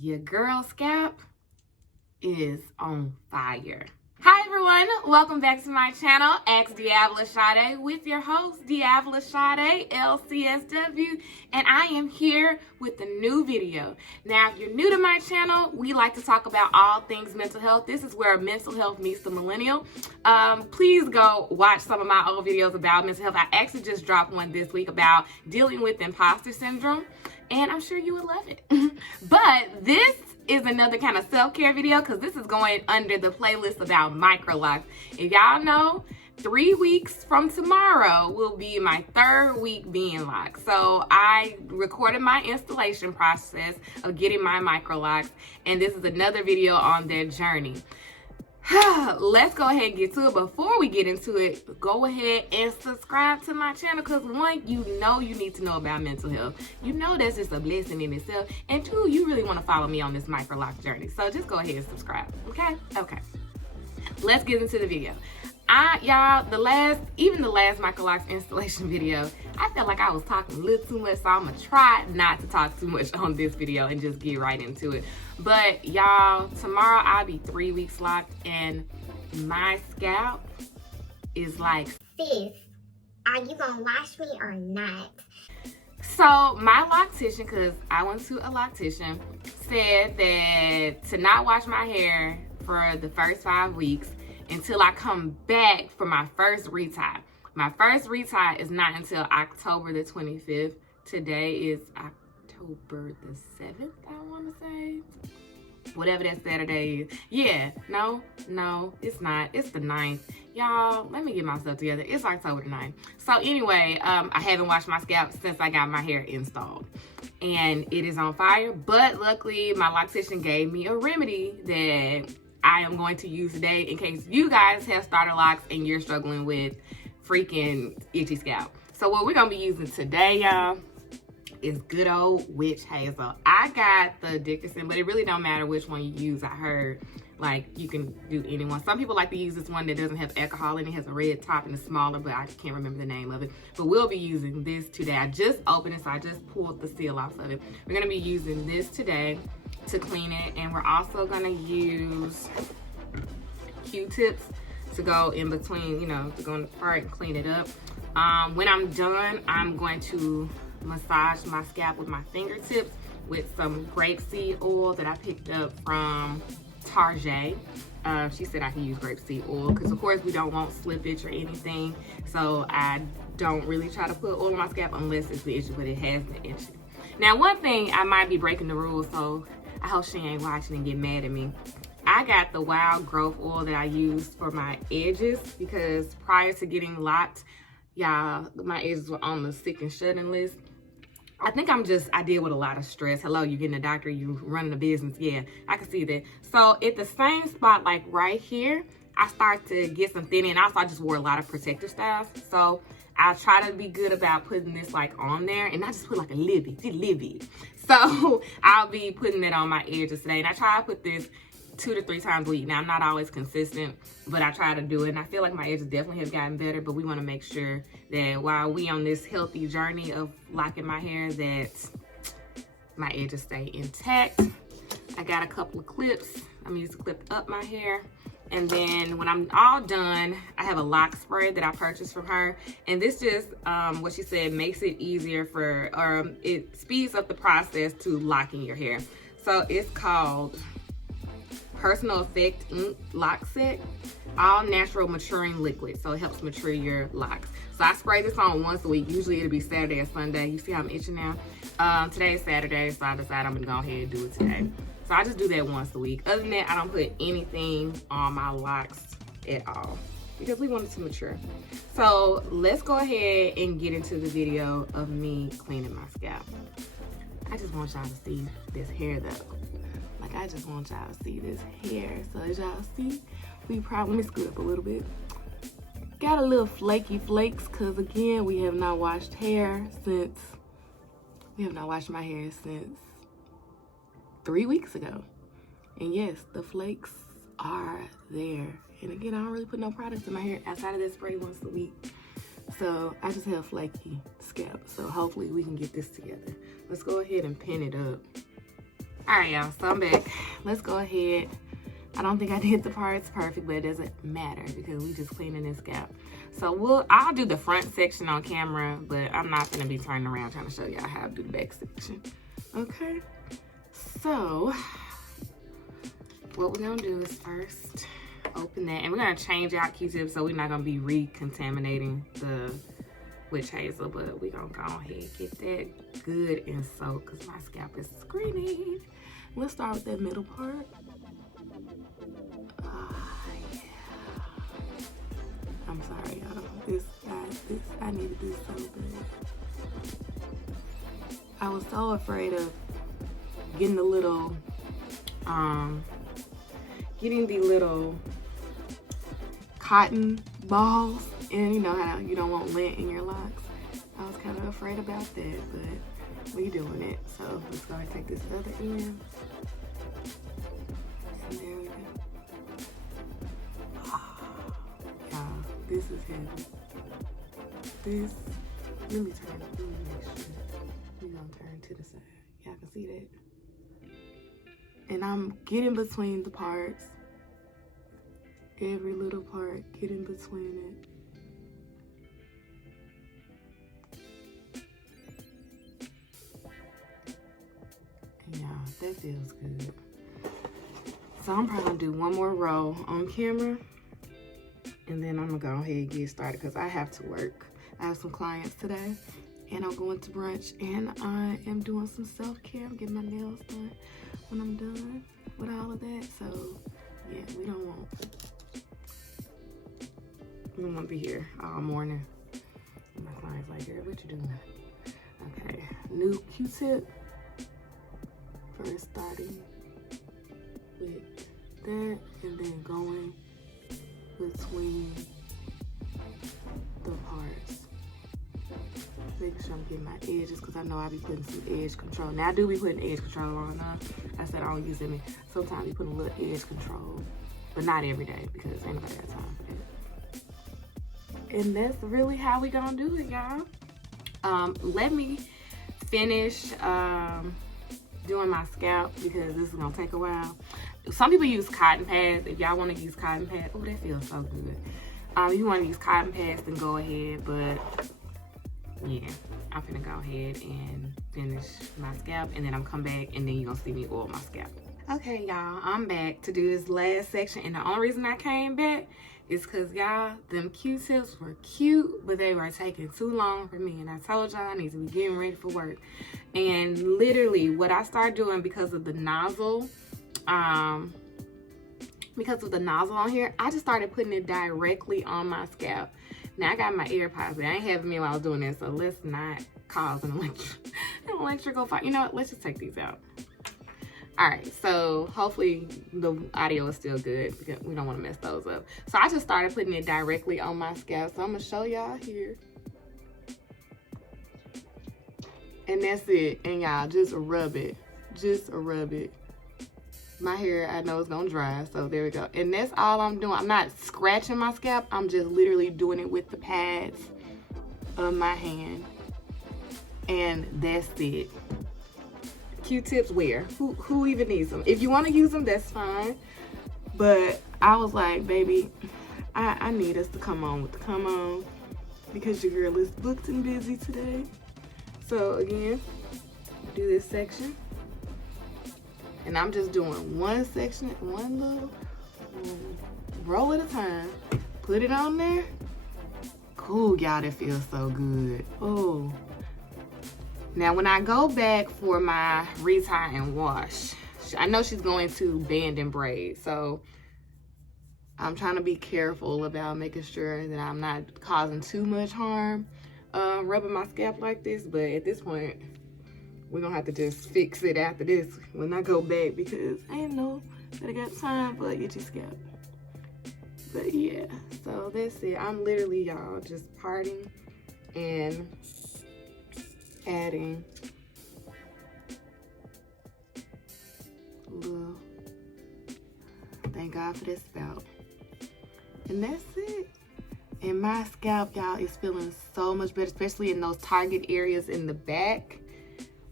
Your girl scalp is on fire. Hi everyone, welcome back to my channel, AskDeAvilaSade, with your host, DeAvila Sadé, LCSW, and I am here with a new video. Now, if you're new to my channel, we like to talk about all things mental health. This is where mental health meets the millennial. Please go watch some of my old videos about mental health. I actually just dropped one this week about dealing with imposter syndrome, and I'm sure you would love it. But this is another kind of self-care video because this is going under the playlist about Microlocs. If y'all know, 3 weeks from tomorrow will be my 3rd week being locked. So I recorded my installation process of getting my Microlocs, and this is another video on their journey. Let's go ahead and get to it. Before we get into it, go ahead and subscribe to my channel because one, you know you need to know about mental health. You know that's just a blessing in itself. And two, you really want to follow me on this Microlocs journey. So just go ahead and subscribe, okay? Okay. Let's get into the video. Y'all, the last Microlocs installation video, I felt like I was talking a little too much, so I'm gonna try not to talk too much on this video and just get right into it. But y'all, tomorrow I'll be 3 weeks locked, and my scalp is like, sis, are you gonna wash me or not? So my loctician, because I went to a loctician, said that to not wash my hair for the first 5 weeks until I come back for my first retie. My first retie is not until October the 25th. Today is October the 7th, I want to say. Whatever that Saturday is. Yeah, no, it's not. It's the 9th. Y'all, let me get myself together. It's October the 9th. So anyway, I haven't washed my scalp since I got my hair installed. And it is on fire. But luckily, my loctician gave me a remedy that I am going to use today in case you guys have starter locks and you're struggling with freaking itchy scalp. So what we're going to be using today, y'all, is good old witch hazel. I got the Dickinson, but it really don't matter which one you use. I heard like you can do any one. Some people like to use this one that doesn't have alcohol in it. It has a red top and it's smaller, but I can't remember the name of it. But we'll be using this today. I just opened it, so I just pulled the seal off of it. We're going to be using this today to clean it, and we're also going to use Q-tips to go in between, you know, to go in the part and clean it up. When I'm done, I'm going to massage my scalp with my fingertips with some grapeseed oil that I picked up from Target. She said I can use grapeseed oil because of course we don't want slippage or anything, so I don't really try to put oil on my scalp unless it's the issue, but it has the issue. Now, one thing, I might be breaking the rules, so I hope she ain't watching and get mad at me. I got the wild growth oil that I use for my edges because prior to getting locked, y'all, my edges were on the sick and shut-in list. I think I deal with a lot of stress. Hello, you getting a doctor, you running a business. Yeah, I can see that. So at the same spot, like right here, I start to get some thinning. And also I just wore a lot of protective styles. So I try to be good about putting this like on there and not just put like a little bit, just a little bit. So I'll be putting it on my edges today. And I try to put this 2 to 3 times a week. Now, I'm not always consistent, but I try to do it. And I feel like my edges definitely have gotten better, but we want to make sure that while we on this healthy journey of locking my hair, that my edges stay intact. I got a couple of clips. I'm going to use to clip up my hair. And then when I'm all done, I have a lock spray that I purchased from her. And this just, what she said, makes it easier for, it speeds up the process to locking your hair. So it's called Personal Effect Ink Lock Set, all natural maturing liquid. So it helps mature your locks. So I spray this on once a week. Usually it'll be Saturday or Sunday. You see how I'm itching now? Today is Saturday, so I decided I'm gonna go ahead and do it today. So I just do that once a week. Other than that, I don't put anything on my locks at all because we want it to mature. So let's go ahead and get into the video of me cleaning my scalp. I just want y'all to see this hair though. Like, I just want y'all to see this hair. So as y'all see, let me scoot up a little bit. Got a little flaky flakes because again, we have not washed my hair since 3 weeks ago. And yes, the flakes are there. And again, I don't really put no products in my hair outside of that spray once a week. So I just have flaky scalp. So hopefully we can get this together. Let's go ahead and pin it up. All right, y'all, so I'm back. Let's go ahead. I don't think I did the parts perfect, but it doesn't matter because we just cleaning this scalp. So I'll do the front section on camera, but I'm not gonna be turning around trying to show y'all how to do the back section. Okay, so what we're gonna do is first open that, and we're gonna change out Q-tips so we're not gonna be recontaminating the witch hazel, but we're gonna go ahead and get that good and soaked because my scalp is screaming. Let's start with that middle part. Yeah. I'm sorry, y'all. This I need to do so bad. I was so afraid of getting the little cotton balls, and you know how you don't want lint in your locks. I was kind of afraid about that, but we're doing it. So let's go ahead and take this other end. And there we go. Y'all, this is heavy. Let me make sure. We're gonna turn to the side. Y'all can see that. And I'm getting between the parts. Every little part, get in between it. And y'all, that feels good. So I'm probably gonna do one more row on camera, and then I'm gonna go ahead and get started because I have to work. I have some clients today, and I'm going to brunch, and I am doing some self-care. I'm getting my nails done when I'm done with all of that. So yeah, we don't want to be here all morning. My client's like, girl, what you doing? Okay, new Q-tip. First starting with that, and then going between the parts. Making sure I'm getting my edges, because I know I be putting some edge control. Now I do be putting edge control on. I said I don't use any. Sometimes you put a little edge control, but not every day because ain't nobody got time for that. And that's really how we gonna do it, y'all. Let me finish doing my scalp because this is gonna take a while. Some people use cotton pads. If y'all want to use cotton pads, oh, that feels so good. If you want to use cotton pads, then go ahead. But yeah, I'm gonna go ahead and finish my scalp, and then I'm come back, and then you're gonna see me oil my scalp. Okay, y'all, I'm back to do this last section, and the only reason I came back is because, y'all, them Q-tips were cute, but they were taking too long for me, and I told y'all I need to be getting ready for work. And literally, what I started doing because of the nozzle, on here, I just started putting it directly on my scalp. Now I got my AirPods, but I ain't having me while I was doing this, so let's not cause an electrical fire. You know what? Let's just take these out. All right, so hopefully the audio is still good because we don't want to mess those up. So I just started putting it directly on my scalp. So I'm gonna show y'all here. And that's it. And y'all, just rub it. Just rub it. My hair, I know it's gonna dry, so there we go. And that's all I'm doing. I'm not scratching my scalp. I'm just literally doing it with the pads of my hand. And that's it. Q-tips where? Who even needs them? If you want to use them, that's fine. But I was like, baby, I need us to come on with the come on because your girl is booked and busy today. So again, do this section. And I'm just doing one section, one little roll at a time. Put it on there. Cool, y'all, that feels so good. Oh. Now, when I go back for my retie and wash, I know she's going to band and braid. So I'm trying to be careful about making sure that I'm not causing too much harm rubbing my scalp like this. But at this point, we're gonna have to just fix it after this when I go back because I ain't know that I got time for a itchy scalp. But yeah, so that's it. I'm literally, y'all, just parting and adding little, thank God for this spout. And that's it. And my scalp, y'all, is feeling so much better, especially in those target areas in the back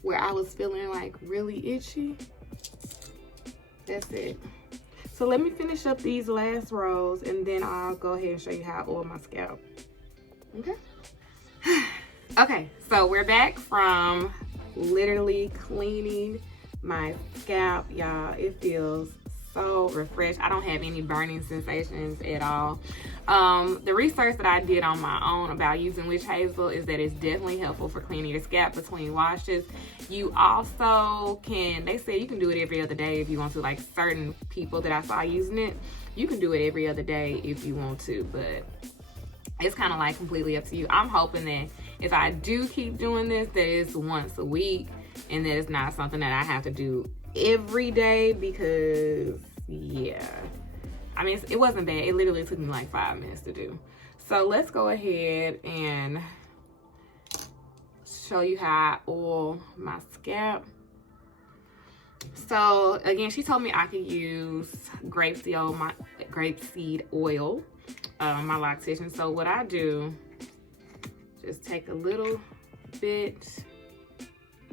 where I was feeling like really itchy. That's it. So let me finish up these last rows and then I'll go ahead and show you how I oil my scalp. Okay. Okay, so we're back from literally cleaning my scalp, y'all. It feels so refreshed. I don't have any burning sensations at all. The research that I did on my own about using witch hazel is that it's definitely helpful for cleaning your scalp between washes. You also can, they say you can do it every other day if you want to. Like certain people that I saw using it, you can do it every other day if you want to, but it's kind of like completely up to you. I'm hoping that if I do keep doing this, that it's once a week and that it's not something that I have to do every day, because yeah, I mean, it wasn't bad. It literally took me like 5 minutes to do. So let's go ahead and show you how I oil my scalp. So again, she told me I could use grapeseed oil, my loctician. So what I do, just take a little bit,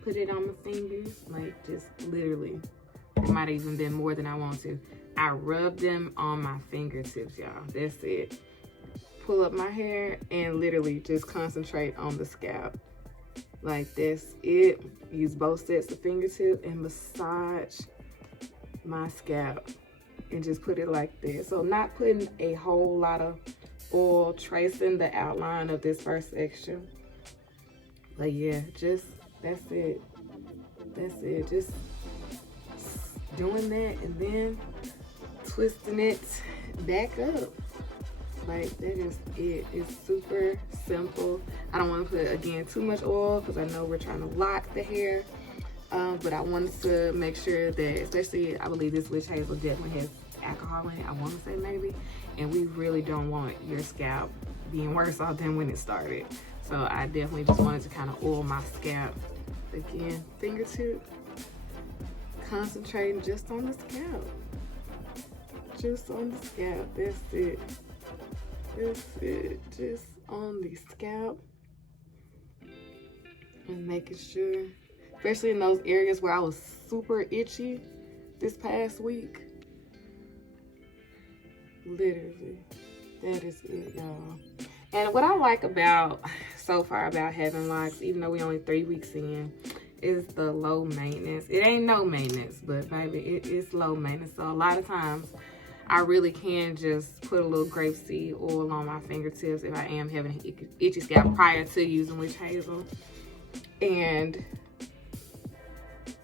put it on my fingers, like just literally. It might have even been more than I want to. I rub them on my fingertips, y'all. That's it. Pull up my hair and literally just concentrate on the scalp. Like that's it. Use both sets of fingertips and massage my scalp and just put it like this. So not putting a whole lot of oil, tracing the outline of this first section. But yeah, just that's it. That's it. Just doing that and then twisting it back up. Like that is it. It's super simple. I don't want to put again too much oil because I know we're trying to lock the hair, but I wanted to make sure that, especially I believe this witch hazel definitely has alcohol in it, I want to say maybe, and we really don't want your scalp being worse off than when it started. So I definitely just wanted to kind of oil my scalp. Again, fingertip, concentrating just on the scalp. Just on the scalp. That's it. That's it. Just on the scalp. And making sure, especially in those areas where I was super itchy this past week. Literally. That is it, y'all. And what I like about, so far about having locks, even though we only 3 weeks in, is the low maintenance. It ain't no maintenance, but baby, it is low maintenance. So a lot of times, I really can just put a little grapeseed oil on my fingertips if I am having an itchy scalp prior to using witch hazel. And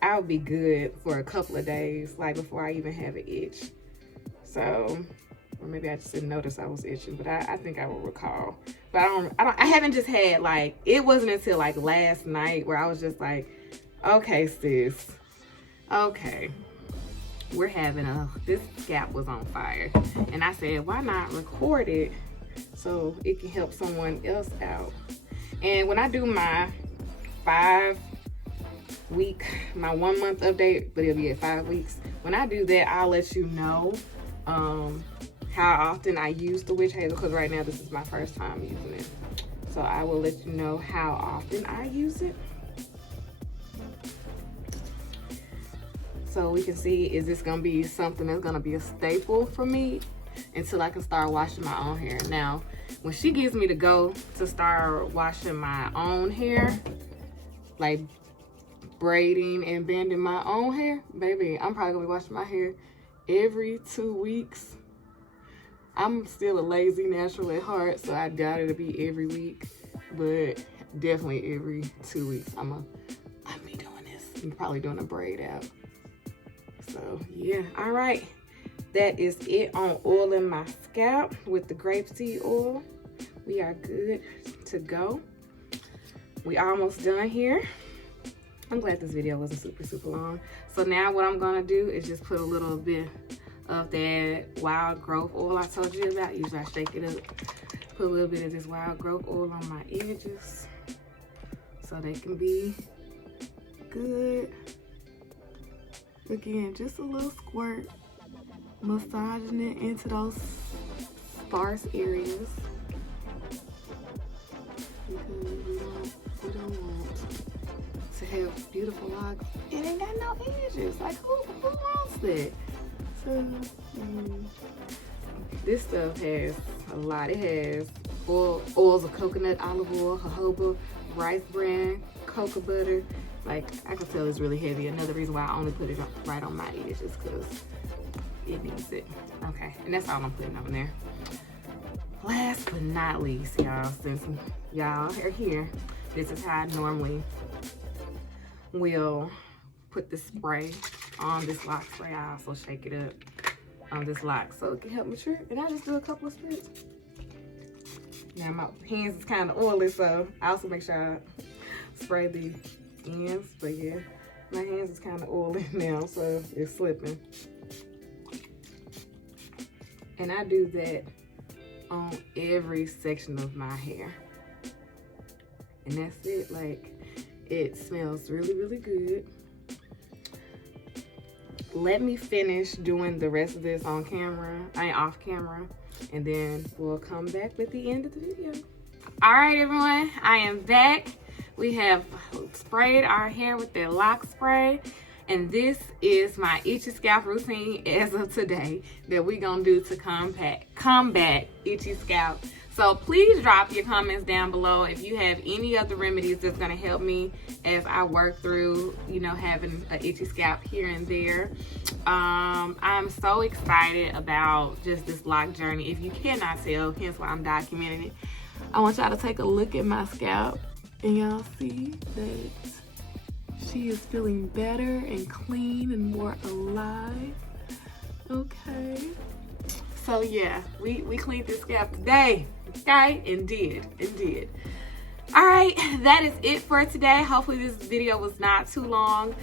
I'll be good for a couple of days, like before I even have an itch. So, or maybe I just didn't notice I was itching, but I think I will recall. But I haven't just had like, it wasn't until like last night where I was just like, okay, sis, okay. We're having this scalp was on fire. And I said, why not record it so it can help someone else out? And when I do my 5 week, my 1 month update, but it'll be at 5 weeks. When I do that, I'll let you know how often I use the witch hazel, because right now this is my first time using it. So I will let you know how often I use it. So we can see, is this gonna be something that's gonna be a staple for me until I can start washing my own hair. Now, when she gives me the go to start washing my own hair, like braiding and bending my own hair, baby, I'm probably gonna be washing my hair every 2 weeks. I'm still a lazy natural at heart, so I doubt it'll be every week, but definitely every 2 weeks. I'll be doing this. I'm probably doing a braid out. So yeah, all right. That is it on oiling my scalp with the grapeseed oil. We are good to go. We almost done here. I'm glad this video wasn't super long. So now what I'm gonna do is just put a little bit of that wild growth oil I told you about. Usually I shake it up. Put a little bit of this wild growth oil on my edges so they can be good. Again, just a little squirt, massaging it into those sparse areas. Because we don't want to have beautiful locks. It ain't got no edges. Like who wants that? This stuff has a lot. It has oils of coconut, olive oil, jojoba, rice bran, cocoa butter. Like, I can tell it's really heavy. Another reason why I only put it right on my edge is because it needs it. Okay, and that's all I'm putting on there. Last but not least, y'all, since y'all are here, this is how I normally will put the spray on this lock spray. I also shake it up on this lock so it can help mature. And I just do a couple of strips. Now my hands is kind of oily, so I also make sure I spray the ends. But yeah, my hands is kind of oily now, so it's slipping. And I do that on every section of my hair. And that's it. Like, it smells really, really good. Let me finish doing the rest of this on camera, off camera, and then we'll come back at the end of the video. All right, everyone, I am back. We have sprayed our hair with the lock spray, and this is my itchy scalp routine as of today that we're gonna do to combat itchy scalp. So please drop your comments down below if you have any other remedies that's gonna help me as I work through, you know, having an itchy scalp here and there. I'm so excited about just this lock journey. If you cannot tell, hence why I'm documenting it. I want y'all to take a look at my scalp and y'all see that she is feeling better and clean and more alive. Okay. So yeah, we cleaned this scalp today. Okay, indeed. All right, that is it for today. Hopefully this video was not too long.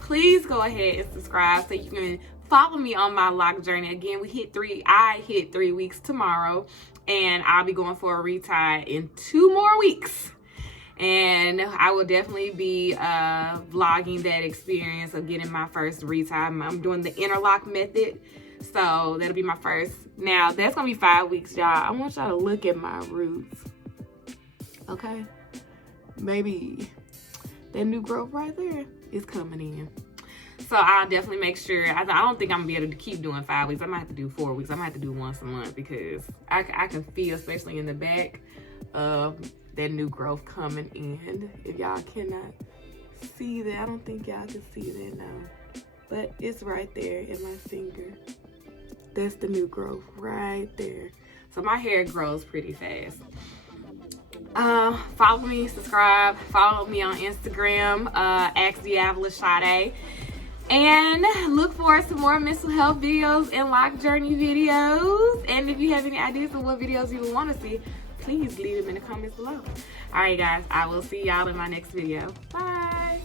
Please go ahead and subscribe so you can follow me on my lock journey. Again, I hit 3 weeks tomorrow, and I'll be going for a retie in 2 more weeks. And I will definitely be vlogging that experience of getting my first retie. I'm doing the interlock method. So that'll be my first. Now that's gonna be 5 weeks, y'all. I want y'all to look at my roots. Okay, maybe that new growth right there is coming in. So I'll definitely make sure. I don't think I'm gonna be able to keep doing 5 weeks. I might have to do 4 weeks. I might have to do once a month because I can feel, especially in the back, of that new growth coming in. If y'all cannot see that, I don't think y'all can see that now, but it's right there in my finger. That's the new growth right there. So my hair grows pretty fast. Follow me, subscribe, follow me on Instagram, AskDeAvilaSade, and look for some more mental health videos and lock journey videos. And if you have any ideas of what videos you would want to see, please leave them in the comments below. All right, guys, I will see y'all in my next video. Bye.